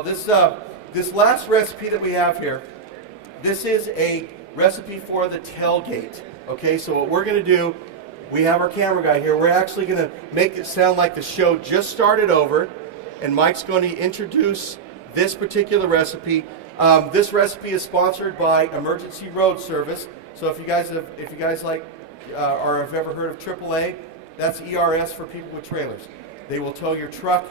Now this last recipe that we have here, this is a recipe for the tailgate. Okay, so what we're going to do, we have our camera guy here. We're actually going to make it sound like the show just started over, and Mike's going to introduce this particular recipe. This recipe is sponsored by Emergency Road Service. So if you guys have ever heard of AAA, that's ERS for people with trailers. They will tow your truck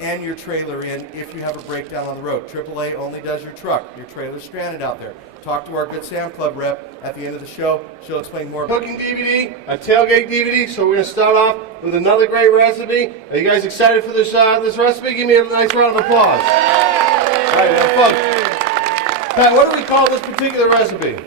and your trailer in if you have a breakdown on the road. AAA only does your truck. Your trailer's stranded out there. Talk to our Good Sam Club rep at the end of the show. She'll explain more. Cooking DVD, a tailgate DVD. So we're going to start off with another great recipe. Are you guys excited for this recipe? Give me a nice round of applause. All right, now, folks. Pat, what do we call this particular recipe?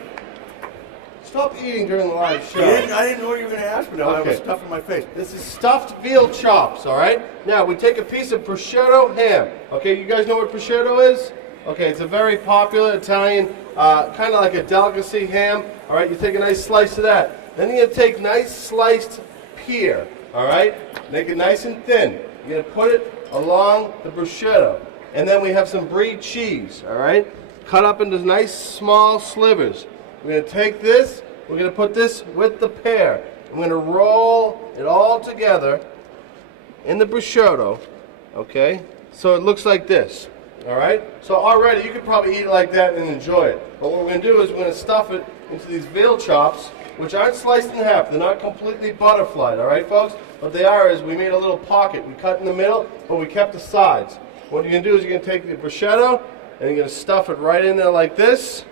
Stop eating during the live show. I didn't know what you were going to ask me. Now I was stuffing my face. This is stuffed veal chops, all right? Now, we take a piece of prosciutto ham. Okay, you guys know what prosciutto is? Okay, it's a very popular Italian, kind of like a delicacy ham. All right, you take a nice slice of that. Then you're going to take nice sliced pear, all right? Make it nice and thin. You're going to put it along the prosciutto. And then we have some brie cheese, all right? Cut up into nice small slivers. We're going to take this, we're going to put this with the pear. I'm going to roll it all together in the prosciutto, okay? So it looks like this, all right? So already you could probably eat it like that and enjoy it. But what we're going to do is we're going to stuff it into these veal chops, which aren't sliced in half. They're not completely butterflied, all right, folks? What they are is we made a little pocket. We cut in the middle, but we kept the sides. What you're going to do is you're going to take the prosciutto and you're going to stuff it right in there like this.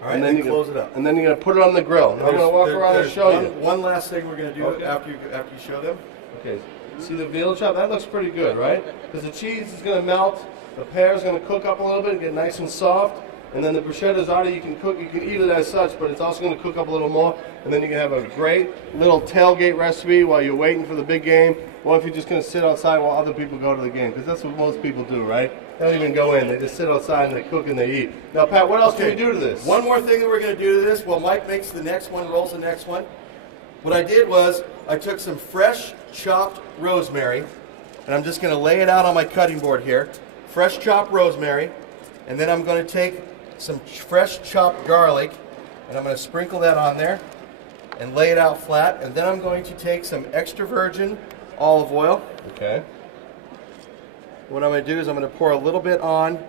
All right, and then close it up. And then you're going to put it on the grill. Now I'm going to walk around and show you. One last thing we're going to do after you show them. Okay, see the veal chop? That looks pretty good, right? Because the cheese is going to melt, the pear is going to cook up a little bit and get nice and soft, and then the bruschetta is already, you can eat it as such, but it's also going to cook up a little more, and then you can have a great little tailgate recipe while you're waiting for the big game, or if you're just going to sit outside while other people go to the game, because that's what most people do, right? They don't even go in. They just sit outside and they cook and they eat. Now, Pat, what else can we do to this? One more thing that we're going to do to this. Well, Mike makes the next one, rolls the next one. What I did was I took some fresh chopped rosemary, and I'm just going to lay it out on my cutting board here. Fresh chopped rosemary. And then I'm going to take some fresh chopped garlic, and I'm going to sprinkle that on there and lay it out flat. And then I'm going to take some extra virgin olive oil. Okay. What I'm going to do is I'm going to pour a little bit on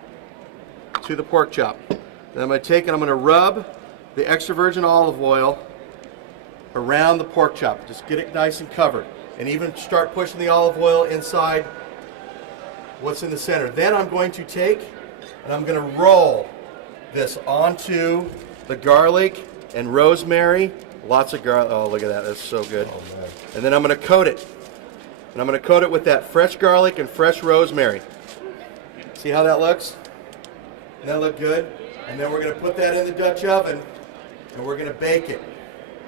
to the pork chop. Then I'm going to take and I'm going to rub the extra virgin olive oil around the pork chop. Just get it nice and covered. And even start pushing the olive oil inside what's in the center. Then I'm going to take and I'm going to roll this onto the garlic and rosemary. Lots of garlic. Oh, look at that. That's so good. Oh, man. And then I'm going to coat it. And I'm going to coat it with that fresh garlic and fresh rosemary. See how that looks? Doesn't that look good? And then we're going to put that in the Dutch oven and we're going to bake it.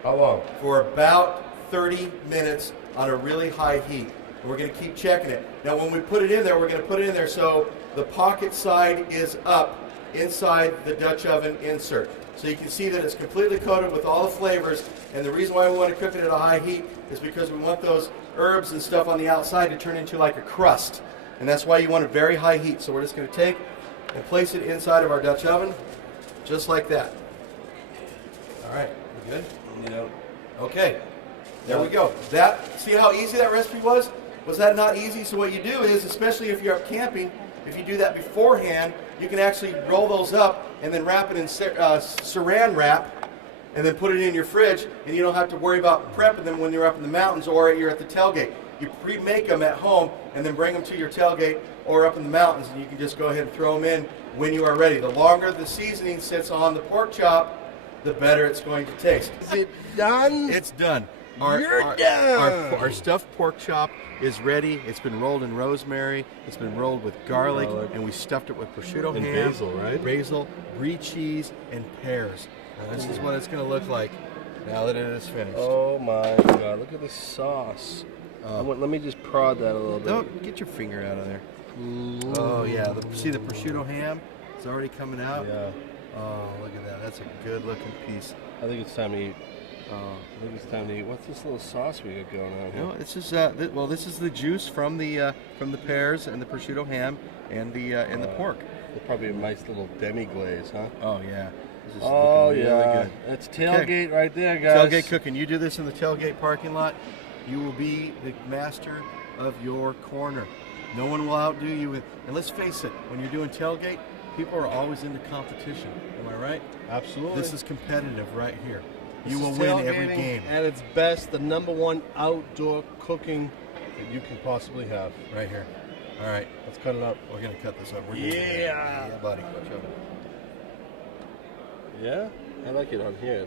How long? For about 30 minutes on a really high heat. And we're going to keep checking it. Now when we put it in there, we're going to put it in there so the pocket side is up inside the Dutch oven insert. So you can see that it's completely coated with all the flavors. And the reason why we want to cook it at a high heat is because we want those herbs and stuff on the outside to turn into like a crust. And that's why you want a very high heat. So we're just going to take and place it inside of our Dutch oven, just like that. All right, we good? Okay, there we go. See how easy that recipe was? Was that not easy? So what you do is, especially if you're up camping, if you do that beforehand, you can actually roll those up and then wrap it in saran wrap and then put it in your fridge, and you don't have to worry about prepping them when you're up in the mountains or you're at the tailgate. You pre-make them at home and then bring them to your tailgate or up in the mountains, and you can just go ahead and throw them in when you are ready. The longer the seasoning sits on the pork chop, the better it's going to taste. Is it done? It's done. You're done. Our stuffed pork chop is ready. It's been rolled in rosemary. It's been rolled with garlic, and we stuffed it with prosciutto and ham, basil, right? Basil, brie cheese, and pears. Now, this is what it's going to look like now that it is finished. Oh my God! Look at the sauce. Let me just prod that a little bit. Don't get your finger out of there. Oh yeah, see the prosciutto ham? It's already coming out. Yeah. Oh, look at that. That's a good looking piece. I think it's time to eat. I think it's time to eat. What's this little sauce we got going on here? No, this is well, this is the juice from the pears and the prosciutto ham and the pork. It's probably a nice little demi glaze, huh? Oh yeah. This is Oh looking yeah, really good. that's tailgate right there, guys. Tailgate cooking. You do this in the tailgate parking lot, you will be the master of your corner. No one will outdo you. And let's face it, when you're doing tailgate, people are always into competition. Am I right? Absolutely. This is competitive right here. This You will is win every tailgating game. at its best, the #1 outdoor cooking that you can possibly have. Right here. All right, Let's cut it up. we're gonna cut this up. Yeah. Yeah, buddy. Watch out. Yeah, I like it on here.